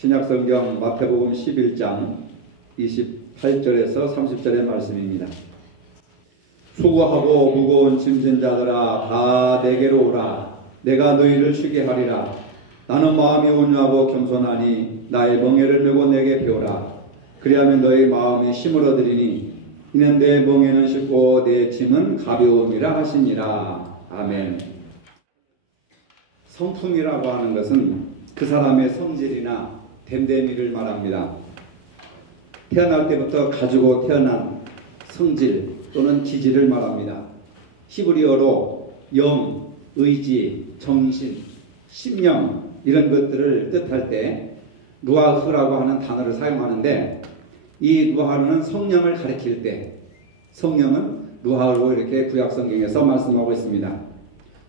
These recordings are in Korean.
신약성경 마태복음 11장 28절에서 30절의 말씀입니다. 수고하고 무거운 짐진 자들아 다 내게로 오라. 내가 너희를 쉬게 하리라. 나는 마음이 온유하고 겸손하니 나의 멍에를 메고 내게 배우라. 그리하면 너희 마음이 힘을 얻으리니 이는 내 멍에는 쉽고 내 짐은 가벼움이라 하시니라. 아멘. 성품이라고 하는 것은 그 사람의 성질이나 됨됨이를 말합니다. 태어날 때부터 가지고 태어난 성질 또는 기질을 말합니다. 히브리어로 영, 의지, 정신, 심령 이런 것들을 뜻할 때 루아흐라고 하는 단어를 사용하는데, 이 루아흐는 성령을 가리킬 때 성령은 루아흐로 이렇게 구약성경에서 말씀하고 있습니다.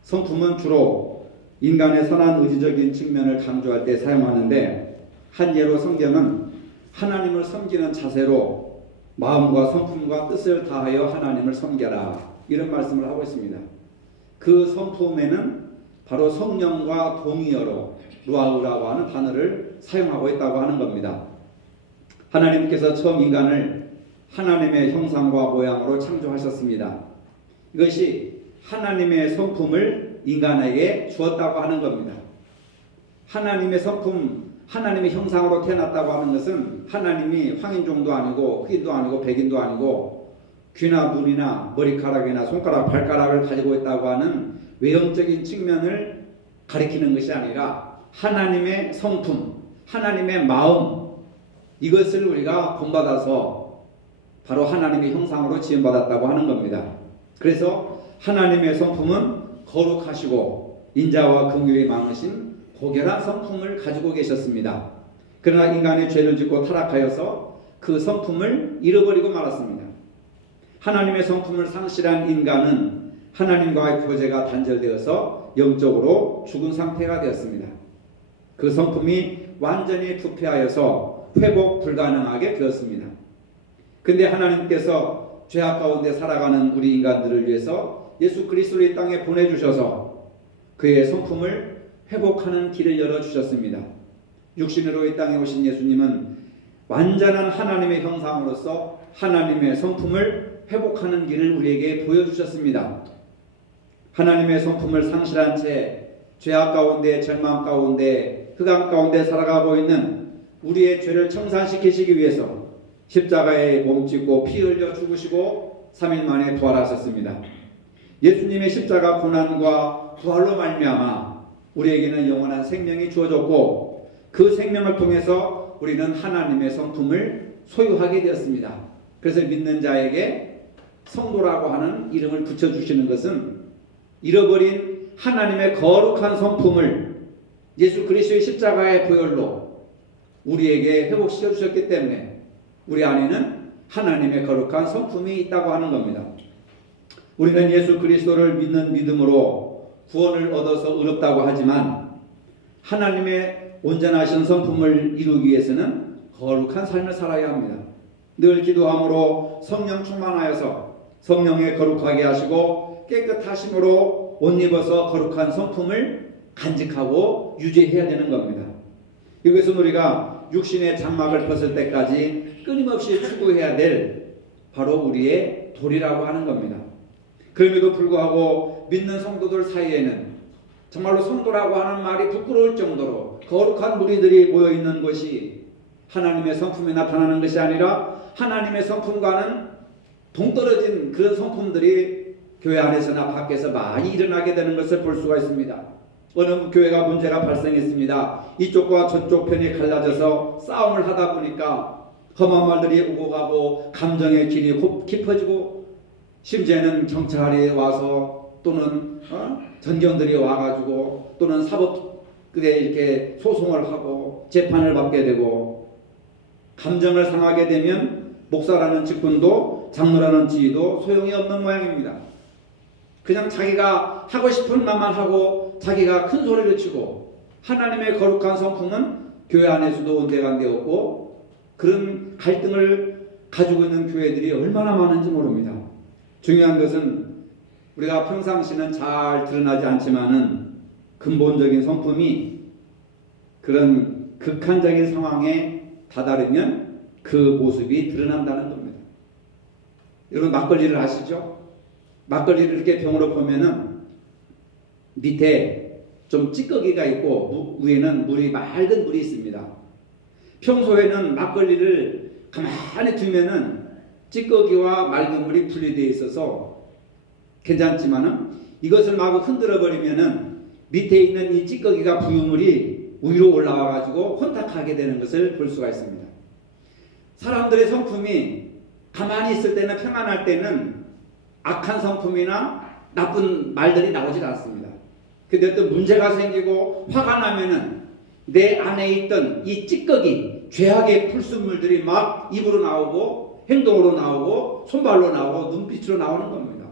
성품은 주로 인간의 선한 의지적인 측면을 강조할 때 사용하는데, 한 예로 성경은 하나님을 섬기는 자세로 마음과 성품과 뜻을 다하여 하나님을 섬겨라 이런 말씀을 하고 있습니다. 그 성품에는 바로 성령과 동의어로 루아흐라고 하는 단어를 사용하고 있다고 하는 겁니다. 하나님께서 처음 인간을 하나님의 형상과 모양으로 창조하셨습니다. 이것이 하나님의 성품을 인간에게 주었다고 하는 겁니다. 하나님의 성품, 하나님의 형상으로 태어났다고 하는 것은 하나님이 황인종도 아니고 흑인도 아니고 백인도 아니고 귀나 눈이나 머리카락이나 손가락, 발가락을 가지고 있다고 하는 외형적인 측면을 가리키는 것이 아니라 하나님의 성품, 하나님의 마음, 이것을 우리가 본받아서 바로 하나님의 형상으로 지음받았다고 하는 겁니다. 그래서 하나님의 성품은 거룩하시고 인자와 긍휼이 많으신 고결한 성품을 가지고 계셨습니다. 그러나 인간이 죄를 짓고 타락하여서 그 성품을 잃어버리고 말았습니다. 하나님의 성품을 상실한 인간은 하나님과의 교제가 단절되어서 영적으로 죽은 상태가 되었습니다. 그 성품이 완전히 부패하여서 회복 불가능하게 되었습니다. 근데 하나님께서 죄악 가운데 살아가는 우리 인간들을 위해서 예수 그리스도를 이 땅에 보내주셔서 그의 성품을 회복하는 길을 열어주셨습니다. 육신으로 이 땅에 오신 예수님은 완전한 하나님의 형상으로서 하나님의 성품을 회복하는 길을 우리에게 보여주셨습니다. 하나님의 성품을 상실한 채 죄악 가운데, 절망 가운데, 흑암 가운데 살아가고 있는 우리의 죄를 청산시키시기 위해서 십자가에 몸짓고 피 흘려 죽으시고 3일 만에 부활하셨습니다. 예수님의 십자가 고난과 부활로 말미암아 우리에게는 영원한 생명이 주어졌고, 그 생명을 통해서 우리는 하나님의 성품을 소유하게 되었습니다. 그래서 믿는 자에게 성도라고 하는 이름을 붙여주시는 것은 잃어버린 하나님의 거룩한 성품을 예수 그리스도의 십자가의 보혈로 우리에게 회복시켜 주셨기 때문에 우리 안에는 하나님의 거룩한 성품이 있다고 하는 겁니다. 우리는 예수 그리스도를 믿는 믿음으로 구원을 얻어서 의롭다고 하지만 하나님의 온전하신 성품을 이루기 위해서는 거룩한 삶을 살아야 합니다. 늘 기도함으로 성령 충만하여서 성령에 거룩하게 하시고 깨끗하심으로 옷 입어서 거룩한 성품을 간직하고 유지해야 되는 겁니다. 이것은 우리가 육신의 장막을 벗을 때까지 끊임없이 추구해야 될 바로 우리의 도리라고 하는 겁니다. 그럼에도 불구하고 믿는 성도들 사이에는 정말로 성도라고 하는 말이 부끄러울 정도로 거룩한 무리들이 모여있는 것이 하나님의 성품에 나타나는 것이 아니라 하나님의 성품과는 동떨어진 그런 성품들이 교회 안에서나 밖에서 많이 일어나게 되는 것을 볼 수가 있습니다. 어느 교회가 문제가 발생했습니다. 이쪽과 저쪽 편이 갈라져서 싸움을 하다 보니까 험한 말들이 오고 가고 감정의 길이 깊어지고 심지어는 경찰이 와서 또는 전경들이 와가지고 또는 사법에 이렇게 소송을 하고 재판을 받게 되고, 감정을 상하게 되면 목사라는 직분도 장로라는 지위도 소용이 없는 모양입니다. 그냥 자기가 하고 싶은 말만 하고 자기가 큰 소리를 치고 하나님의 거룩한 성품은 교회 안에서도 온데간데 없고, 그런 갈등을 가지고 있는 교회들이 얼마나 많은지 모릅니다. 중요한 것은 우리가 평상시는 잘 드러나지 않지만은 근본적인 성품이 그런 극한적인 상황에 다다르면 그 모습이 드러난다는 겁니다. 여러분 막걸리를 아시죠? 막걸리를 이렇게 병으로 보면은 밑에 좀 찌꺼기가 있고 위에는 맑은 물이 있습니다. 평소에는 막걸리를 가만히 두면은 찌꺼기와 맑은 물이 분리되어 있어서 괜찮지만은 이것을 마구 흔들어 버리면은 밑에 있는 이 찌꺼기가 부유물이 위로 올라와 가지고 혼탁하게 되는 것을 볼 수가 있습니다. 사람들의 성품이 가만히 있을 때는 평안할 때는 악한 성품이나 나쁜 말들이 나오질 않습니다. 근데 어떤 문제가 생기고 화가 나면은 내 안에 있던 이 찌꺼기, 죄악의 불순물들이 막 입으로 나오고 행동으로 나오고 손발로 나오고 눈빛으로 나오는 겁니다.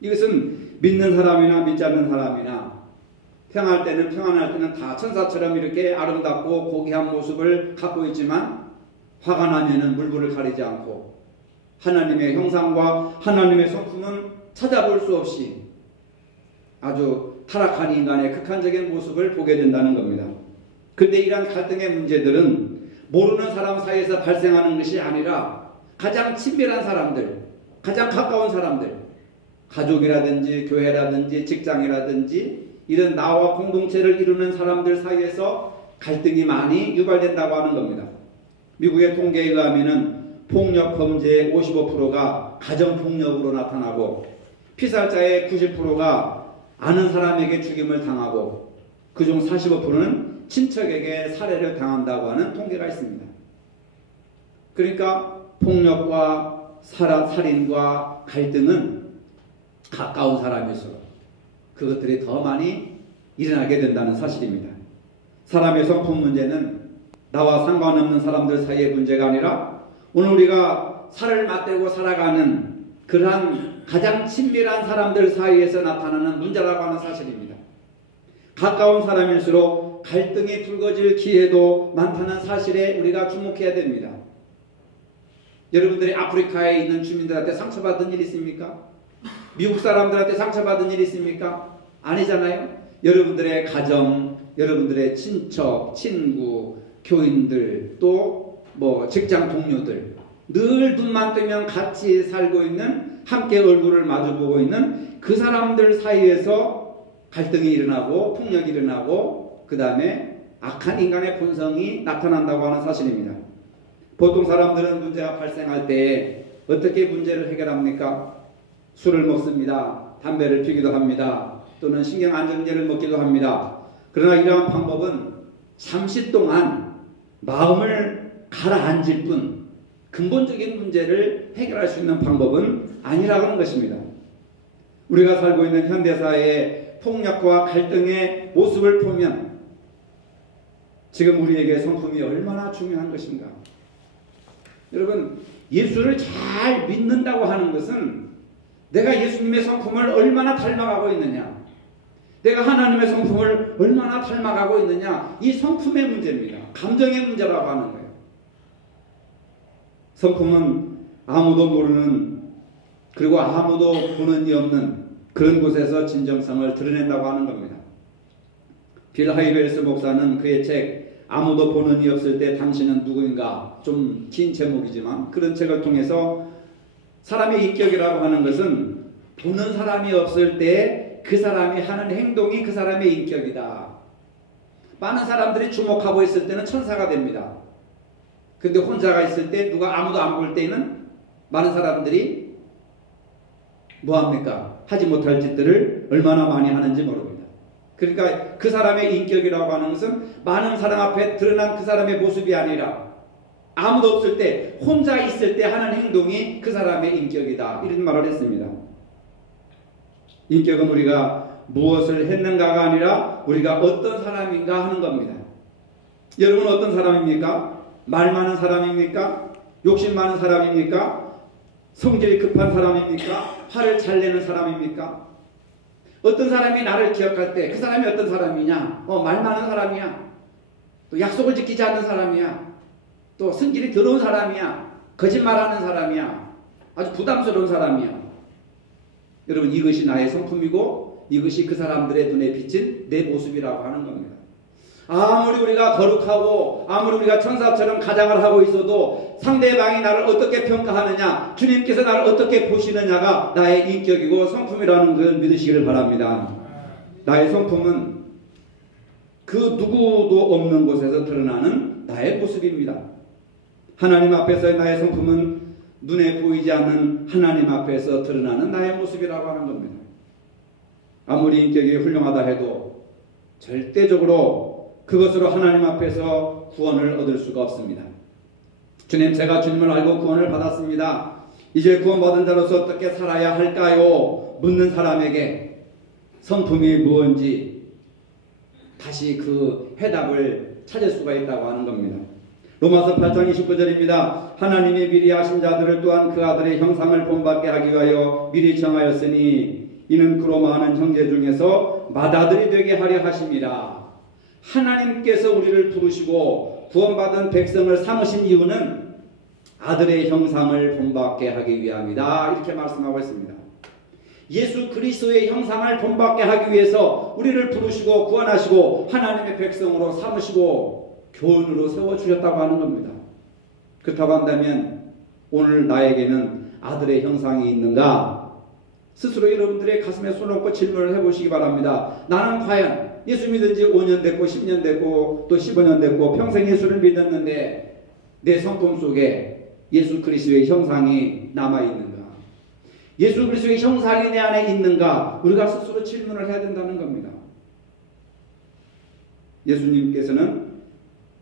이것은 믿는 사람이나 믿지 않는 사람이나 평안할 때는 평안할 때는 다 천사처럼 이렇게 아름답고 고귀한 모습을 갖고 있지만 화가 나면은 물불을 가리지 않고 하나님의 형상과 하나님의 성품은 찾아볼 수 없이 아주 타락한 인간의 극한적인 모습을 보게 된다는 겁니다. 그런데 이러한 갈등의 문제들은 모르는 사람 사이에서 발생하는 것이 아니라 가장 친밀한 사람들, 가장 가까운 사람들, 가족이라든지 교회라든지 직장이라든지 이런 나와 공동체를 이루는 사람들 사이에서 갈등이 많이 유발된다고 하는 겁니다. 미국의 통계에 의하면 폭력 범죄의 55%가 가정폭력으로 나타나고 피살자의 90%가 아는 사람에게 죽임을 당하고 그중 45%는 친척에게 살해를 당한다고 하는 통계가 있습니다. 그러니까 폭력과 살인과 갈등은 가까운 사람일수록 그것들이 더 많이 일어나게 된다는 사실입니다. 사람의 성품 문제는 나와 상관없는 사람들 사이의 문제가 아니라 오늘 우리가 살을 맞대고 살아가는 그러한 가장 친밀한 사람들 사이에서 나타나는 문제라고 하는 사실입니다. 가까운 사람일수록 갈등이 불거질 기회도 많다는 사실에 우리가 주목해야 됩니다. 여러분들이 아프리카에 있는 주민들한테 상처받은 일 있습니까? 미국 사람들한테 상처받은 일 있습니까? 아니잖아요. 여러분들의 가정, 여러분들의 친척, 친구, 교인들, 또 직장 동료들 늘 눈만 뜨면 같이 살고 있는 함께 얼굴을 마주보고 있는 그 사람들 사이에서 갈등이 일어나고 폭력이 일어나고 그 다음에 악한 인간의 본성이 나타난다고 하는 사실입니다. 보통 사람들은 문제가 발생할 때 어떻게 문제를 해결합니까? 술을 먹습니다. 담배를 피우기도 합니다. 또는 신경안정제를 먹기도 합니다. 그러나 이러한 방법은 잠시 동안 마음을 가라앉을 뿐 근본적인 문제를 해결할 수 있는 방법은 아니라고 하는 것입니다. 우리가 살고 있는 현대사회의 폭력과 갈등의 모습을 보면 지금 우리에게 성품이 얼마나 중요한 것인가. 여러분, 예수를 잘 믿는다고 하는 것은 내가 예수님의 성품을 얼마나 닮아가고 있느냐, 내가 하나님의 성품을 얼마나 닮아가고 있느냐, 이 성품의 문제입니다. 감정의 문제라고 하는 거예요. 성품은 아무도 모르는 그리고 아무도 보는 이 없는 그런 곳에서 진정성을 드러낸다고 하는 겁니다. 빌 하이벨스 목사는 그의 책 아무도 보는 이 없을 때 당신은 누구인가, 좀 긴 제목이지만 그런 책을 통해서 사람의 인격이라고 하는 것은 보는 사람이 없을 때 그 사람이 하는 행동이 그 사람의 인격이다. 많은 사람들이 주목하고 있을 때는 천사가 됩니다. 근데 혼자가 있을 때 누가 아무도 안 볼 때는 많은 사람들이 뭐합니까? 하지 못할 짓들을 얼마나 많이 하는지 모릅니다. 그러니까 그 사람의 인격이라고 하는 것은 많은 사람 앞에 드러난 그 사람의 모습이 아니라 아무도 없을 때 혼자 있을 때 하는 행동이 그 사람의 인격이다. 이런 말을 했습니다. 인격은 우리가 무엇을 했는가가 아니라 우리가 어떤 사람인가 하는 겁니다. 여러분 어떤 사람입니까? 말 많은 사람입니까? 욕심 많은 사람입니까? 성질이 급한 사람입니까? 화를 잘 내는 사람입니까? 어떤 사람이 나를 기억할 때 그 사람이 어떤 사람이냐? 말 많은 사람이야. 또 약속을 지키지 않는 사람이야. 또 성질이 더러운 사람이야. 거짓말하는 사람이야. 아주 부담스러운 사람이야. 여러분 이것이 나의 성품이고 이것이 그 사람들의 눈에 비친 내 모습이라고 하는 겁니다. 아무리 우리가 거룩하고 아무리 우리가 천사처럼 가장을 하고 있어도 상대방이 나를 어떻게 평가하느냐, 주님께서 나를 어떻게 보시느냐가 나의 인격이고 성품이라는 걸 믿으시기를 바랍니다. 나의 성품은 그 누구도 없는 곳에서 드러나는 나의 모습입니다. 하나님 앞에서의 나의 성품은 눈에 보이지 않는 하나님 앞에서 드러나는 나의 모습이라고 하는 겁니다. 아무리 인격이 훌륭하다 해도 절대적으로 그것으로 하나님 앞에서 구원을 얻을 수가 없습니다. 주님, 제가 주님을 알고 구원을 받았습니다. 이제 구원받은 자로서 어떻게 살아야 할까요? 묻는 사람에게 성품이 무엇인지 다시 그 해답을 찾을 수가 있다고 하는 겁니다. 로마서 8장 29절입니다. 하나님이 미리 아신 자들을 또한 그 아들의 형상을 본받게 하기 위하여 미리 정하였으니 이는 그로 많은 형제 중에서 맏아들이 되게 하려 하심이라. 하나님께서 우리를 부르시고 구원받은 백성을 삼으신 이유는 아들의 형상을 본받게 하기 위함이다. 이렇게 말씀하고 있습니다. 예수 그리스도의 형상을 본받게 하기 위해서 우리를 부르시고 구원하시고 하나님의 백성으로 삼으시고 교훈으로 세워주셨다고 하는 겁니다. 그렇다고 한다면 오늘 나에게는 아들의 형상이 있는가? 스스로 여러분들의 가슴에 손을 얹고 질문을 해보시기 바랍니다. 나는 과연 예수 믿은 지 5년 됐고 10년 됐고 또 15년 됐고 평생 예수를 믿었는데 내 성품 속에 예수 그리스도의 형상이 남아있는가? 예수 그리스도의 형상이 내 안에 있는가? 우리가 스스로 질문을 해야 된다는 겁니다. 예수님께서는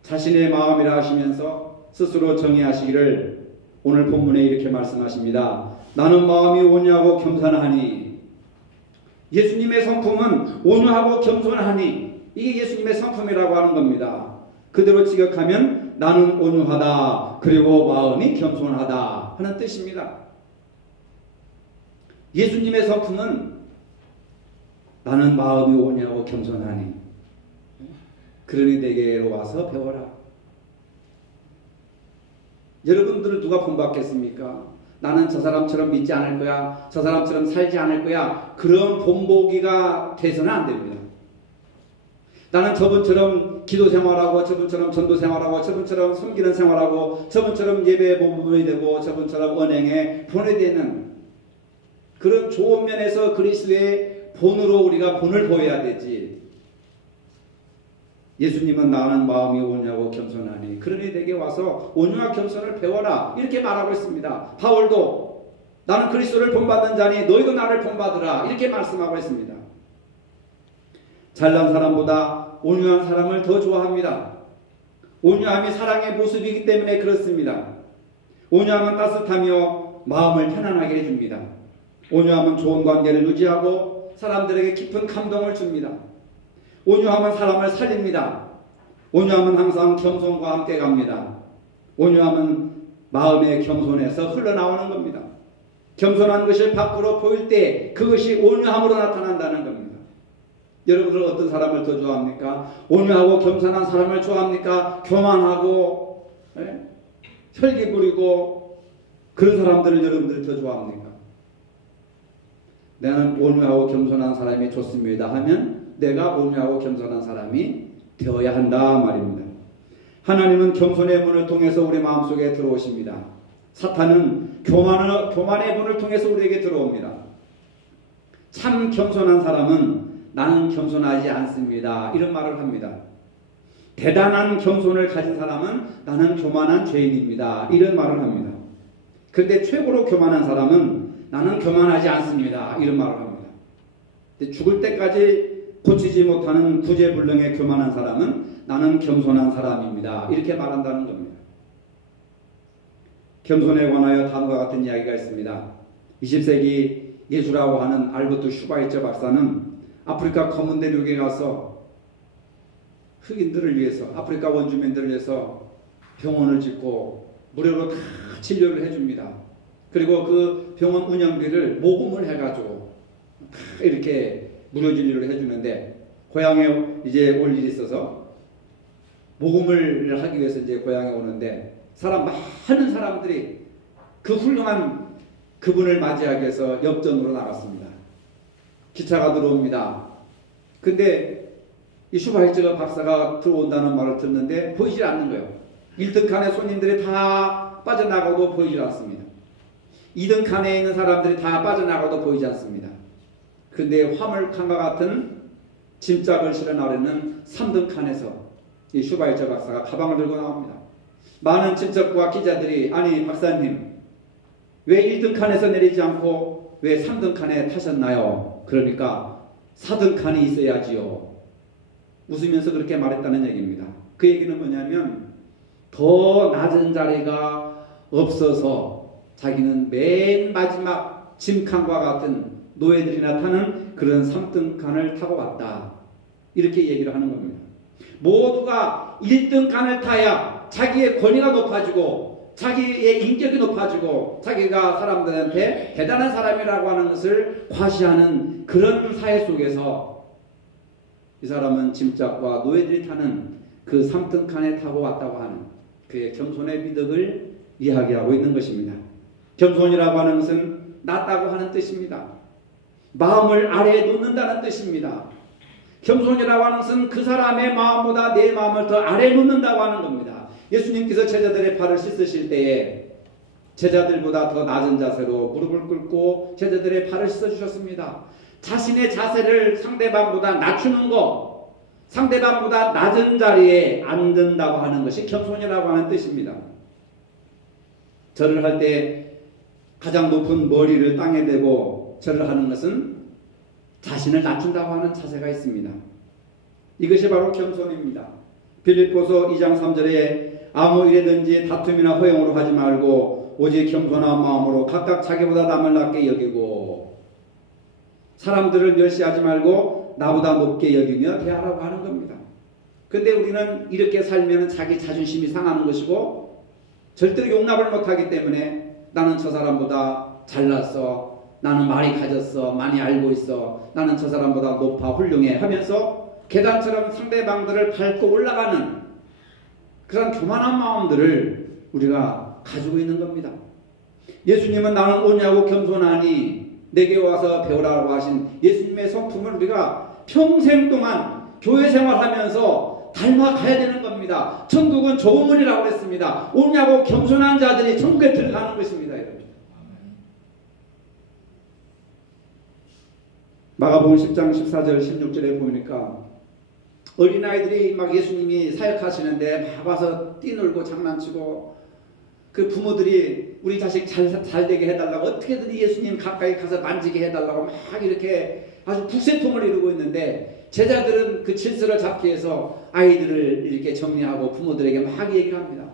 자신의 마음이라 하시면서 스스로 정의하시기를 오늘 본문에 이렇게 말씀하십니다. 나는 마음이 온유하고 겸손하니. 예수님의 성품은 온유하고 겸손하니, 이게 예수님의 성품이라고 하는 겁니다. 그대로 직역하면 나는 온유하다 그리고 마음이 겸손하다 하는 뜻입니다. 예수님의 성품은 나는 마음이 온유하고 겸손하니 그러니 내게로 와서 배워라. 여러분들을 누가 본받겠습니까? 나는 저 사람처럼 믿지 않을 거야, 저 사람처럼 살지 않을 거야, 그런 본보기가 돼서는 안 됩니다. 나는 저분처럼 기도 생활하고, 저분처럼 전도 생활하고, 저분처럼 섬기는 생활하고, 저분처럼 예배에 몸이 되고, 저분처럼 언행에 본이 되는 그런 좋은 면에서 그리스도의 본으로 우리가 본을 보여야 되지. 예수님은 나는 마음이 온유하고 겸손하니 그러니 내게 와서 온유와 겸손을 배워라 이렇게 말하고 있습니다. 바울도 나는 그리스도를 본받는 자니 너희도 나를 본받으라 이렇게 말씀하고 있습니다. 잘난 사람보다 온유한 사람을 더 좋아합니다. 온유함이 사랑의 모습이기 때문에 그렇습니다. 온유함은 따뜻하며 마음을 편안하게 해줍니다. 온유함은 좋은 관계를 유지하고 사람들에게 깊은 감동을 줍니다. 온유함은 사람을 살립니다. 온유함은 항상 겸손과 함께 갑니다. 온유함은 마음의 겸손에서 흘러나오는 겁니다. 겸손한 것을 밖으로 보일 때 그것이 온유함으로 나타난다는 겁니다. 여러분들은 어떤 사람을 더 좋아합니까? 온유하고 겸손한 사람을 좋아합니까? 교만하고 혈기 부리고 그런 사람들을 여러분들이 더 좋아합니까? 나는 온유하고 겸손한 사람이 좋습니다 하면 내가 온유하고 겸손한 사람이 되어야 한다 말입니다. 하나님은 겸손의 문을 통해서 우리 마음속에 들어오십니다. 사탄은 교만의 문을 통해서 우리에게 들어옵니다. 참 겸손한 사람은 나는 겸손하지 않습니다 이런 말을 합니다. 대단한 겸손을 가진 사람은 나는 교만한 죄인입니다 이런 말을 합니다. 그런데 최고로 교만한 사람은 나는 교만하지 않습니다 이런 말을 합니다. 죽을 때까지 고치지 못하는 구제불능의 교만한 사람은 나는 겸손한 사람입니다 이렇게 말한다는 겁니다. 겸손에 관하여 다음과 같은 이야기가 있습니다. 20세기 예수라고 하는 알버트 슈바이처 박사는 아프리카 검은 대륙에 가서 흑인들을 위해서, 아프리카 원주민들을 위해서 병원을 짓고 무료로 다 진료를 해줍니다. 그리고 그 병원 운영비를 모금을 해가지고 다 이렇게 무료 진료를 해주는데, 고향에 이제 올 일이 있어서 모금을 하기 위해서 이제 고향에 오는데 많은 사람들이 그 훌륭한 그분을 맞이하기 위해서 역전으로 나갔습니다. 기차가 들어옵니다. 근데 이 슈바이처 박사가 들어온다는 말을 듣는데 보이질 않는 거예요. 1등 칸에 손님들이 다 빠져나가도 보이질 않습니다. 2등 칸에 있는 사람들이 다 빠져나가도 보이지 않습니다. 근데 화물칸과 같은 짐짝을 실어나르는 3등 칸에서 이 슈바이처 박사가 가방을 들고 나옵니다. 많은 친척과 기자들이 아니 박사님 왜 1등 칸에서 내리지 않고 왜 3등 칸에 타셨나요? 그러니까 4등 칸이 있어야지요. 웃으면서 그렇게 말했다는 얘기입니다. 그 얘기는 뭐냐면 더 낮은 자리가 없어서 자기는 맨 마지막 짐칸과 같은 노예들이나 타는 그런 3등 칸을 타고 왔다. 이렇게 얘기를 하는 겁니다. 모두가 1등 칸을 타야 자기의 권위가 높아지고 자기의 인격이 높아지고 자기가 사람들한테 대단한 사람이라고 하는 것을 과시하는 그런 사회 속에서 이 사람은 짐짝과 노예들이 타는 그 3등 칸에 타고 왔다고 하는 그의 겸손의 미덕을 이야기하고 있는 것입니다. 겸손이라고 하는 것은 낮다고 하는 뜻입니다. 마음을 아래에 놓는다는 뜻입니다. 겸손이라고 하는 것은 그 사람의 마음보다 내 마음을 더 아래에 놓는다고 하는 겁니다. 예수님께서 제자들의 발을 씻으실 때에 제자들보다 더 낮은 자세로 무릎을 꿇고 제자들의 발을 씻어주셨습니다. 자신의 자세를 상대방보다 낮추는 것, 상대방보다 낮은 자리에 앉는다고 하는 것이 겸손이라고 하는 뜻입니다. 절을 할 때 가장 높은 머리를 땅에 대고 절을 하는 것은 자신을 낮춘다고 하는 자세가 있습니다. 이것이 바로 겸손입니다. 빌립보서 2장 3절에 아무 일에든지 다툼이나 허용으로 하지 말고 오직 겸손한 마음으로 각각 자기보다 남을 낮게 여기고 사람들을 멸시하지 말고 나보다 높게 여기며 대하라고 하는 겁니다. 그런데 우리는 이렇게 살면 자기 자존심이 상하는 것이고 절대로 용납을 못하기 때문에 나는 저 사람보다 잘났어, 나는 많이 가졌어, 많이 알고 있어, 나는 저 사람보다 높아 훌륭해 하면서 계단처럼 상대방들을 밟고 올라가는 그런 교만한 마음들을 우리가 가지고 있는 겁니다. 예수님은 나는 오냐고 겸손하니 내게 와서 배우라고 하신 예수님의 성품을 우리가 평생 동안 교회 생활하면서 닮아가야 되는 겁니다. 천국은 조문이라고 했습니다. 오냐고 겸손한 자들이 천국에 들어가는 것입니다. 여러분. 마가복음 10장 14절 16절에 보니까 어린아이들이 막 예수님이 사역하시는데 막 와서 뛰놀고 장난치고 그 부모들이 우리 자식 잘 되게 해달라고 어떻게든 예수님 가까이 가서 만지게 해달라고 막 이렇게 아주 북새통을 이루고 있는데 제자들은 그 질서를 잡기 위해서 아이들을 이렇게 정리하고 부모들에게 막 얘기를 합니다.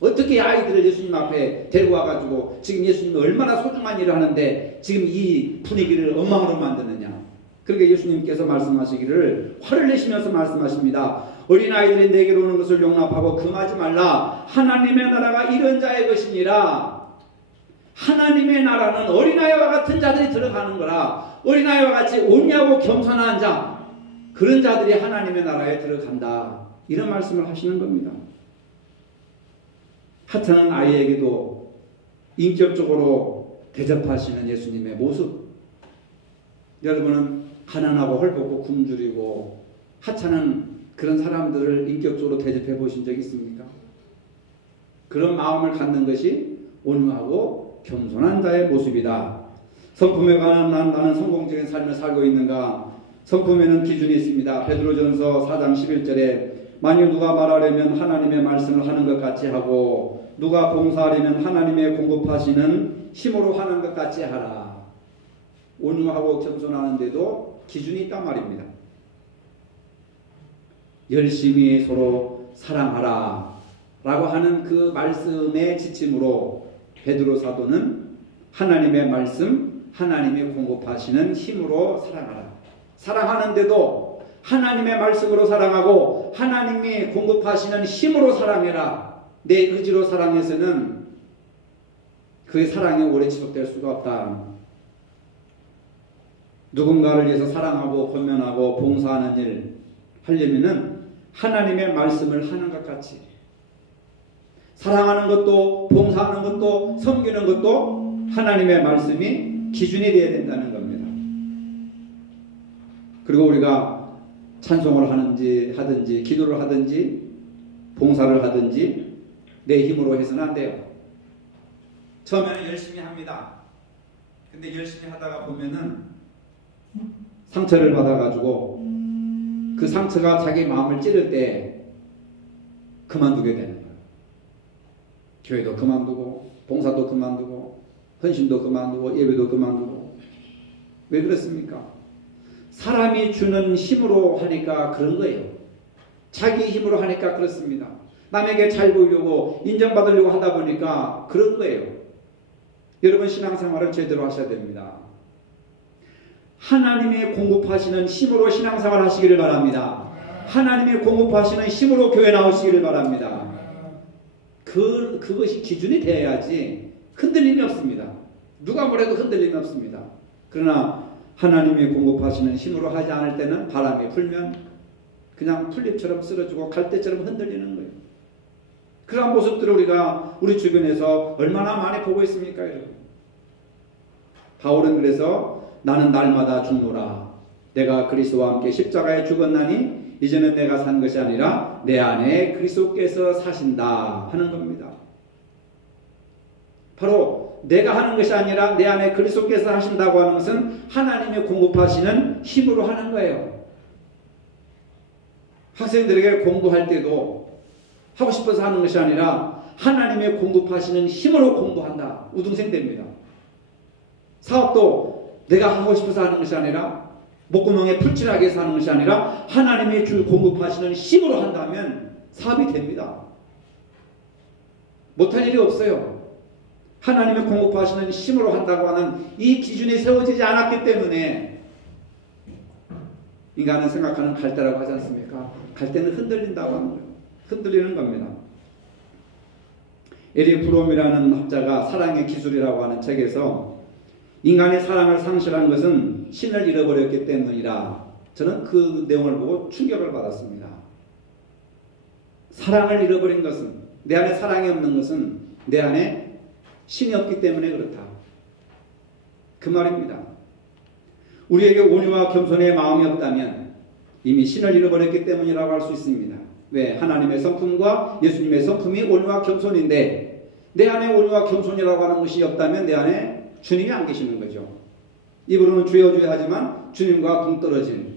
어떻게 아이들을 예수님 앞에 데리고 와가지고 지금 예수님이 얼마나 소중한 일을 하는데 지금 이 분위기를 엉망으로 만드느냐. 그러니까 예수님께서 말씀하시기를 화를 내시면서 말씀하십니다. 어린아이들이 내게로 오는 것을 용납하고 금하지 말라. 하나님의 나라가 이런 자의 것이니라. 하나님의 나라는 어린아이와 같은 자들이 들어가는 거라. 어린아이와 같이 옳냐고 겸손한 자, 그런 자들이 하나님의 나라에 들어간다. 이런 말씀을 하시는 겁니다. 하찮은 아이에게도 인격적으로 대접하시는 예수님의 모습. 여러분은 가난하고 헐벗고 굶주리고 하찮은 그런 사람들을 인격적으로 대접해 보신 적이 있습니까? 그런 마음을 갖는 것이 온유하고 겸손한 자의 모습이다. 성품에 관한 나는 성공적인 삶을 살고 있는가? 성품에는 기준이 있습니다. 베드로전서 4장 11절에 만일 누가 말하려면 하나님의 말씀을 하는 것 같이 하고 누가 봉사하려면 하나님의 공급하시는 힘으로 하는 것 같이 하라. 온유하고 겸손하는데도 기준이 있단 말입니다. 열심히 서로 사랑하라 라고 하는 그 말씀의 지침으로 베드로 사도는 하나님의 말씀, 하나님의 공급하시는 힘으로 사랑하라. 사랑하는데도 하나님의 말씀으로 사랑하고 하나님이 공급하시는 힘으로 사랑해라. 내 의지로 사랑해서는 그 사랑이 오래 지속될 수가 없다. 누군가를 위해서 사랑하고 권면하고 봉사하는 일 하려면은 하나님의 말씀을 하는 것 같이 사랑하는 것도 봉사하는 것도 섬기는 것도 하나님의 말씀이 기준이 되어야 된다는 겁니다. 그리고 우리가 찬송을 하든지 기도를 하든지 봉사를 하든지 내 힘으로 해서는 안 돼요. 처음에는 열심히 합니다. 근데 열심히 하다가 보면은 상처를 받아가지고 그 상처가 자기 마음을 찌를 때 그만두게 되는 거예요. 교회도 그만두고 봉사도 그만두고 헌신도 그만두고 예배도 그만두고. 왜 그렇습니까? 사람이 주는 힘으로 하니까 그런 거예요. 자기 힘으로 하니까 그렇습니다. 남에게 잘 보이려고 인정받으려고 하다 보니까 그런 거예요. 여러분 신앙생활을 제대로 하셔야 됩니다. 하나님의 공급하시는 힘으로 신앙생활 하시기를 바랍니다. 하나님의 공급하시는 힘으로 교회 나오시기를 바랍니다. 그것이 기준이 되어야지 흔들림이 없습니다. 누가 뭐래도 흔들림이 없습니다. 그러나 하나님의 공급하시는 힘으로 하지 않을 때는 바람이 불면 그냥 풀잎처럼 쓰러지고 갈대처럼 흔들리는 거예요. 그런 모습들을 우리가 우리 주변에서 얼마나 많이 보고 있습니까, 여러분? 바울은 그래서 나는 날마다 죽노라. 내가 그리스도와 함께 십자가에 죽었나니 이제는 내가 산 것이 아니라 내 안에 그리스도께서 사신다 하는 겁니다. 바로 내가 하는 것이 아니라 내 안에 그리스도께서 하신다고 하는 것은 하나님의 공급하시는 힘으로 하는 거예요. 학생들에게 공부할 때도 하고 싶어서 하는 것이 아니라 하나님의 공급하시는 힘으로 공부한다. 우등생 됩니다. 사업도 내가 하고 싶어서 하는 것이 아니라 목구멍에 풀칠하게 해서 하는 것이 아니라 하나님의 주 공급하시는 힘으로 한다면 사업이 됩니다. 못할 일이 없어요. 하나님의 공급하시는 힘으로 한다고 하는 이 기준이 세워지지 않았기 때문에 인간은 생각하는 갈대라고 하지 않습니까? 갈대는 흔들린다고 하는 거예요. 흔들리는 겁니다. 에릭 프롬이라는 학자가 사랑의 기술이라고 하는 책에서 인간의 사랑을 상실한 것은 신을 잃어버렸기 때문이라 저는 그 내용을 보고 충격을 받았습니다. 사랑을 잃어버린 것은 내 안에 사랑이 없는 것은 내 안에 신이 없기 때문에 그렇다. 그 말입니다. 우리에게 온유와 겸손의 마음이 없다면 이미 신을 잃어버렸기 때문이라고 할 수 있습니다. 왜? 하나님의 성품과 예수님의 성품이 온유와 겸손인데 내 안에 온유와 겸손이라고 하는 것이 없다면 내 안에 주님이 안 계시는 거죠. 입으로는 주여 주여 하지만 주님과 동떨어진,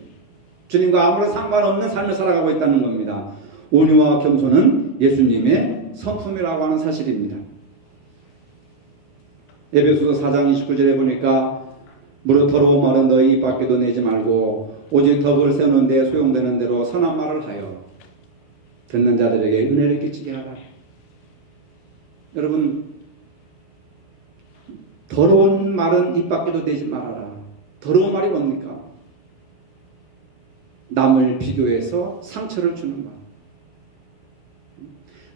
주님과 아무런 상관없는 삶을 살아가고 있다는 겁니다. 온유와 겸손은 예수님의 성품이라고 하는 사실입니다. 에베소서 4장 29절에 보니까 무릇 더러운 말은 너희 입 밖에도 내지 말고 오직 덕을 세우는 데 소용되는 대로 선한 말을 하여 듣는 자들에게 은혜를 끼치게 하라. 여러분, 더러운 말은 입 밖에도 내지 말아라. 더러운 말이 뭡니까? 남을 비교해서 상처를 주는 말.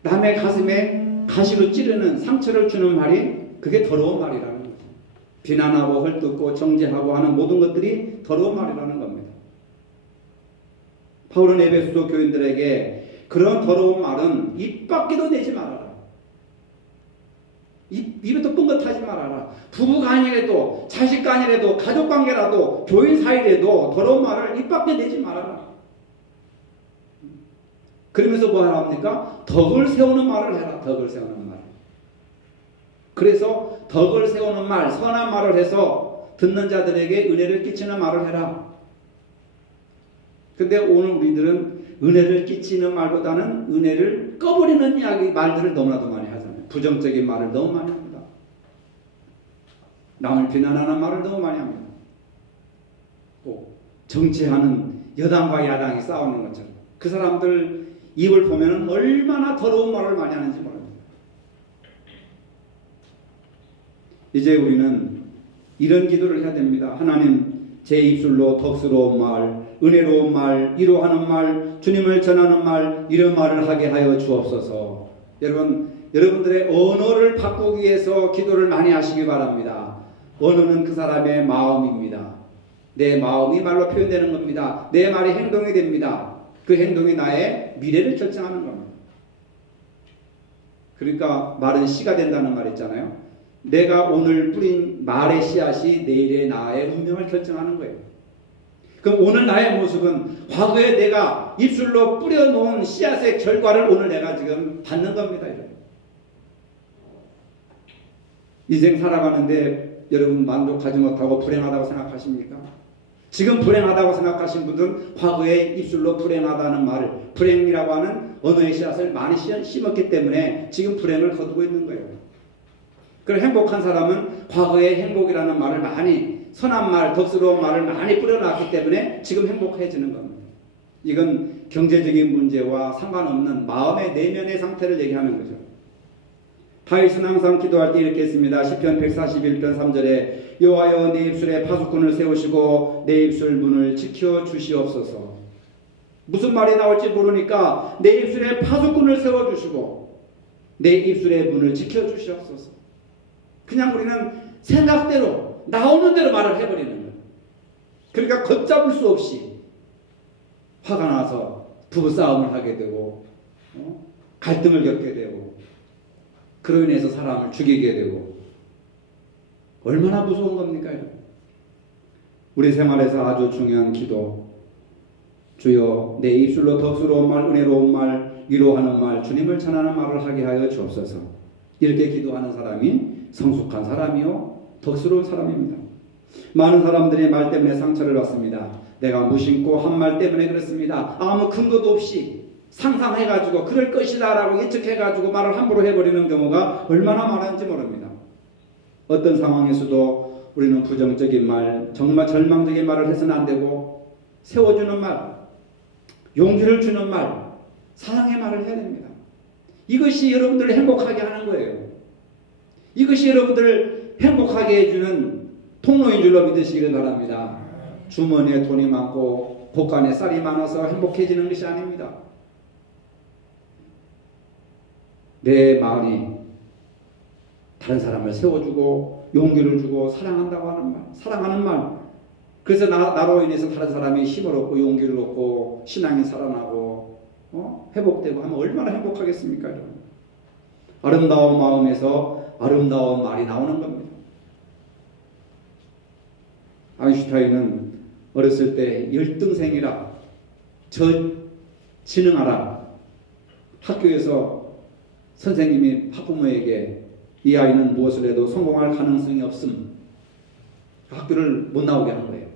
남의 가슴에 가시로 찌르는 상처를 주는 말이 그게 더러운 말이라는 거죠. 비난하고 헐뜯고 정죄하고 하는 모든 것들이 더러운 말이라는 겁니다. 바울은 에베소서 교인들에게 그런 더러운 말은 입 밖에도 내지 말아라. 입에도 뻥긋하지 말아라. 부부가 아니래도 자식가 아니래도 가족관계라도 교인 사이래도 더러운 말을 입 밖에 내지 말아라. 그러면서 뭐 하라 합니까? 덕을 세우는 말을 해라. 덕을 세우는 말. 그래서 덕을 세우는 말, 선한 말을 해서 듣는 자들에게 은혜를 끼치는 말을 해라. 근데 오늘 우리들은 은혜를 끼치는 말보다는 은혜를 꺼버리는 이야기, 말들을 너무나도 많이 하잖아요. 부정적인 말을 너무 많이 합니다. 남을 비난하는 말을 너무 많이 합니다. 또 정치하는 여당과 야당이 싸우는 것처럼 그 사람들 입을 보면 얼마나 더러운 말을 많이 하는지 모릅니다. 이제 우리는 이런 기도를 해야 됩니다. 하나님, 제 입술로 덕스러운 말, 은혜로운 말, 위로하는 말, 주님을 전하는 말, 이런 말을 하게 하여 주옵소서. 여러분들의 언어를 바꾸기 위해서 기도를 많이 하시기 바랍니다. 언어는 그 사람의 마음입니다. 내 마음이 말로 표현되는 겁니다. 내 말이 행동이 됩니다. 그 행동이 나의 미래를 결정하는 겁니다. 그러니까 말은 씨가 된다는 말 있잖아요. 내가 오늘 뿌린 말의 씨앗이 내일의 나의 운명을 결정하는 거예요. 그럼 오늘 나의 모습은 과거에 내가 입술로 뿌려놓은 씨앗의 결과를 오늘 내가 지금 받는 겁니다. 인생 살아가는데 여러분 만족하지 못하고 불행하다고 생각하십니까? 지금 불행하다고 생각하신 분들은 과거에 입술로 불행하다는 말을, 불행이라고 하는 언어의 씨앗을 많이 심었기 때문에 지금 불행을 거두고 있는 거예요. 그리고 행복한 사람은 과거의 행복이라는 말을 많이, 선한 말, 덕스러운 말을 많이 뿌려놨기 때문에 지금 행복해지는 겁니다. 이건 경제적인 문제와 상관없는 마음의 내면의 상태를 얘기하는 거죠. 다윗은 항상 기도할 때 이렇게 했습니다. 시편 141편 3절에 여호와여 내 입술에 파수꾼을 세우시고 내 입술 문을 지켜주시옵소서. 무슨 말이 나올지 모르니까 내 입술에 파수꾼을 세워주시고 내 입술의 문을 지켜주시옵소서. 그냥 우리는 생각대로 나오는 대로 말을 해버리는 거예요. 그러니까 걷잡을 수 없이 화가 나서 부부싸움을 하게 되고 갈등을 겪게 되고 그로 인해서 사람을 죽이게 되고 얼마나 무서운 겁니까? 우리 생활에서 아주 중요한 기도, 주여 내 입술로 덕스러운 말, 은혜로운 말, 위로하는 말, 주님을 전하는 말을 하게 하여 주옵소서. 이렇게 기도하는 사람이 성숙한 사람이요 덕스러운 사람입니다. 많은 사람들이 말 때문에 상처를 받습니다. 내가 무심코 한 말 때문에 그렇습니다. 아무 근거도 없이 상상해가지고 그럴 것이다 라고 예측해가지고 말을 함부로 해버리는 경우가 얼마나 많은지 모릅니다. 어떤 상황에서도 우리는 부정적인 말, 정말 절망적인 말을 해서는 안 되고 세워주는 말, 용기를 주는 말, 사랑의 말을 해야 됩니다. 이것이 여러분들을 행복하게 하는 거예요. 이것이 여러분들을 행복하게 해주는 통로인 줄로 믿으시길 바랍니다. 주머니에 돈이 많고 곳간에 쌀이 많아서 행복해지는 것이 아닙니다. 내 마음이 다른 사람을 세워주고 용기를 주고 사랑한다고 하는 말, 사랑하는 말. 그래서 나로 인해서 다른 사람이 힘을 얻고 용기를 얻고 신앙이 살아나고 회복되고 하면 얼마나 행복하겠습니까? 여러분? 아름다운 마음에서 아름다운 말이 나오는 겁니다. 아인슈타인은 어렸을 때 열등생이라 저지능하라 학교에서 선생님이 학부모에게 이 아이는 무엇을 해도 성공할 가능성이 없음, 학교를 못 나오게 한 거예요.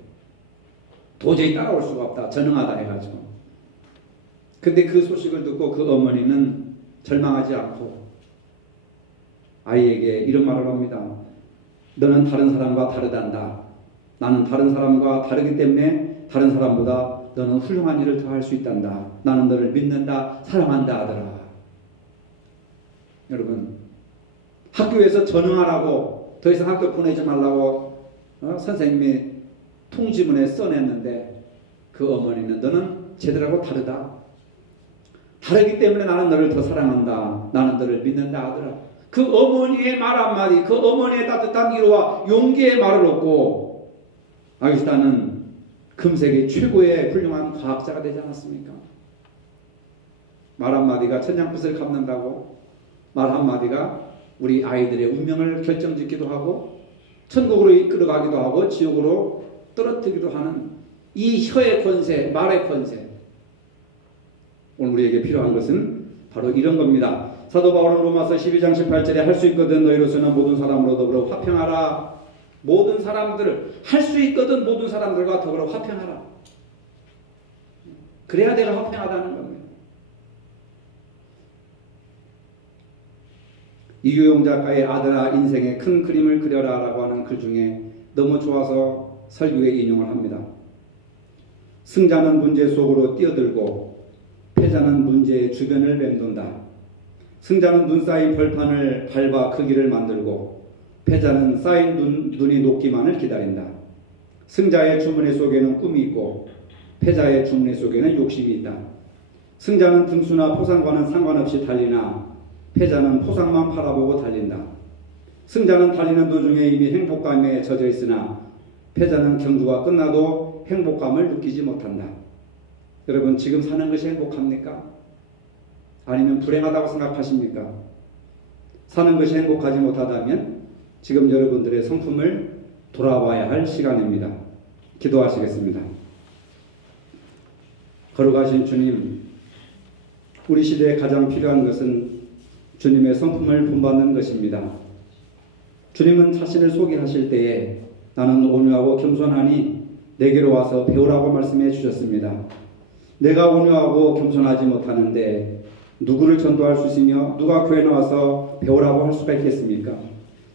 도저히 따라올 수가 없다, 전능하다 해가지고. 근데 그 소식을 듣고 그 어머니는 절망하지 않고 아이에게 이런 말을 합니다. 너는 다른 사람과 다르단다. 나는 다른 사람과 다르기 때문에 다른 사람보다 너는 훌륭한 일을 더 할 수 있단다. 나는 너를 믿는다, 사랑한다 하더라. 여러분, 학교에서 전응하라고, 더 이상 학교 보내지 말라고 선생님이 통지문에 써냈는데 그 어머니는 너는 쟤들하고 다르다. 다르기 때문에 나는 너를 더 사랑한다. 나는 너를 믿는다 하더라. 그 어머니의 말 한마디, 그 어머니의 따뜻한 위로와 용기의 말을 얻고 아인슈타인은 금세기 최고의 훌륭한 과학자가 되지 않았습니까? 말 한마디가 천냥빚을 갚는다고, 말 한마디가 우리 아이들의 운명을 결정짓기도 하고 천국으로 이끌어가기도 하고 지옥으로 떨어뜨리기도 하는 이 혀의 권세, 말의 권세. 오늘 우리에게 필요한 것은 바로 이런 겁니다. 사도 바울은 로마서 12장 18절에 할 수 있거든 너희로서는 모든 사람으로 더불어 화평하라. 모든 사람들을, 할 수 있거든 모든 사람들과 더불어 화평하라. 그래야 내가 화평하다는 겁니다. 이규용 작가의 아들아 인생의 큰 그림을 그려라 라고 하는 글 중에 너무 좋아서 설교에 인용을 합니다. 승자는 문제 속으로 뛰어들고 패자는 문제의 주변을 맴돈다. 승자는 눈 쌓인 벌판을 밟아 크기를 만들고 패자는 쌓인 눈이 녹기만을 기다린다. 승자의 주머니 속에는 꿈이 있고 패자의 주머니 속에는 욕심이 있다. 승자는 등수나 포상과는 상관없이 달리나 패자는 포상만 바라보고 달린다. 승자는 달리는 도중에 이미 행복감에 젖어 있으나 패자는 경주가 끝나도 행복감을 느끼지 못한다. 여러분, 지금 사는 것이 행복합니까? 아니면 불행하다고 생각하십니까? 사는 것이 행복하지 못하다면 지금 여러분들의 성품을 돌아봐야 할 시간입니다. 기도하시겠습니다. 걸어가신 주님, 우리 시대에 가장 필요한 것은 주님의 성품을 본받는 것입니다. 주님은 자신을 소개하실 때에 나는 온유하고 겸손하니 내게로 와서 배우라고 말씀해 주셨습니다. 내가 온유하고 겸손하지 못하는데 누구를 전도할 수 있으며 누가 교회에 나와서 배우라고 할 수가 있겠습니까?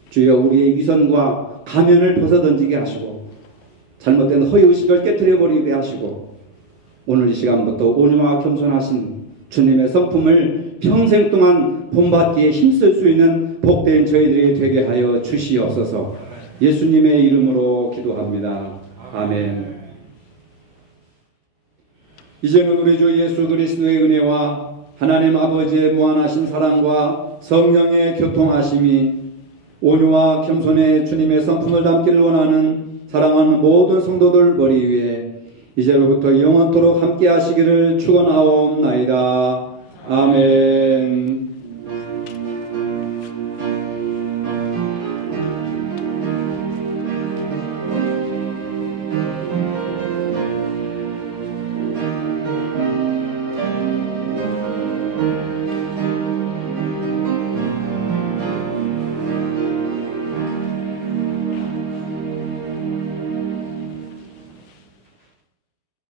주여 우리의 위선과 가면을 벗어던지게 하시고 잘못된 허위의식을 깨트려버리게 하시고 오늘 이 시간부터 온유와 겸손하신 주님의 성품을 평생 동안 본받기에 힘쓸 수 있는 복된 저희들이 되게 하여 주시옵소서. 예수님의 이름으로 기도합니다. 아멘. 이제는 우리 주 예수 그리스도의 은혜와 하나님 아버지의 무한하신 사랑과 성령의 교통하심이 온유와 겸손의 주님의 성품을 담기를 원하는 사랑하는 모든 성도들 머리 위에 이제로부터 영원토록 함께 하시기를 축원하옵나이다. 아멘.